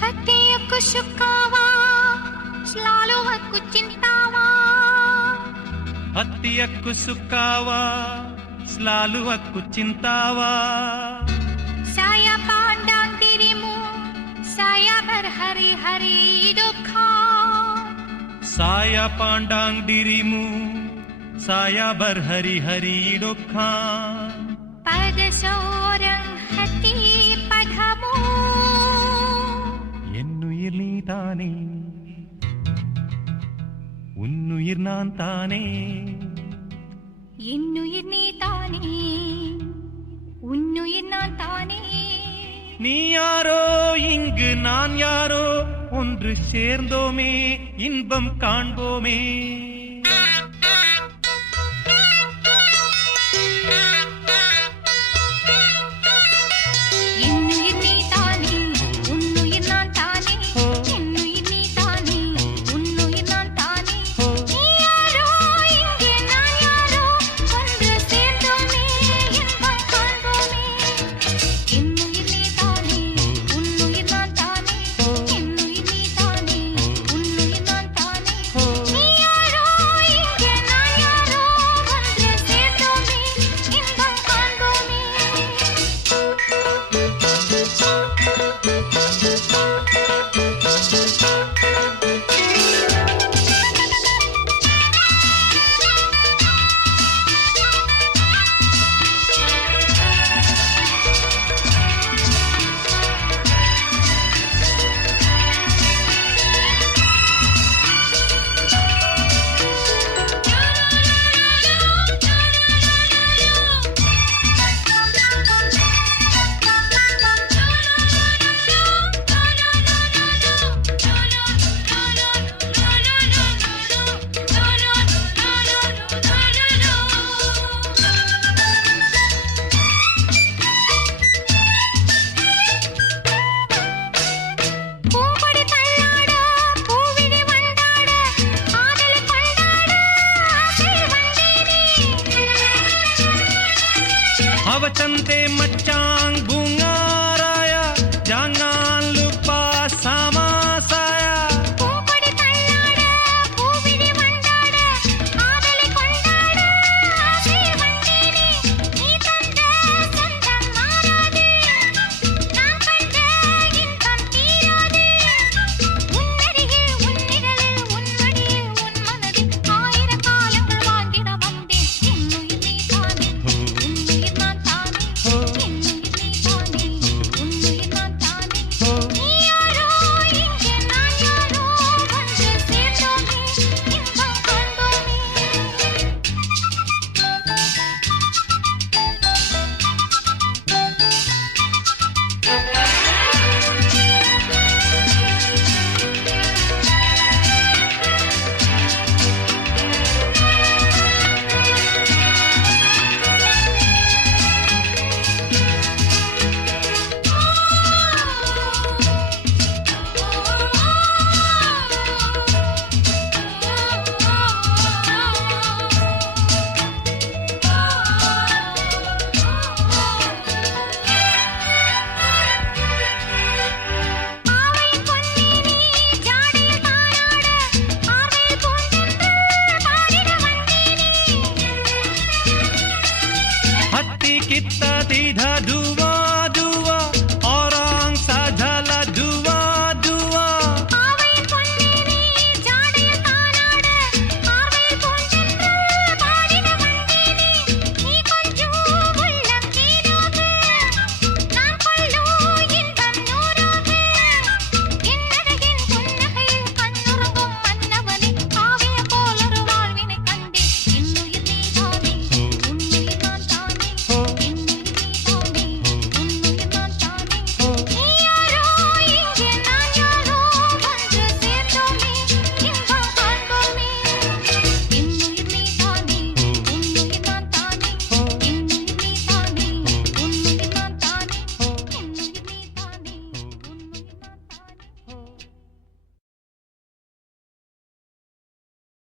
హత్యకు సుఖావా స్లాలువకు చింతావా హత్యకు సుఖావా స్లాలువకు చింతావా saya pandang dirimu saya berhari-hari duka saya pandang dirimu saya berhari-hari duka pada seorang hati padamu என்னுயிர் நீதானே உன்னுயிர் நான் தானே என்னுயிர் நீதானே உன்னுயிர் நான் தானே நீ யாரோ இங்கு நான் யாரோ ஒன்று சேர்ந்தோமே இன்பம் காண்போமே என்னுயிர் நீதானே உன்னுயிர் நான் தானே என்னுயிர் நீதானே உன்னுயிர் நான் தானே நீ யாரோ இங்கே நான் யாரோ ஒன்று சேர்ந்தோமே இன்பம் காண்போமே என்னுயிர் நீதானே உன்னுயிர் நான் தானே என்னுயிர் நீதானே உன்னுயிர் நான் தானே நீ யாரோ இங்கே நான் யாரோ ஒன்று சேர்ந்தோமே இன்பம் காண்போமே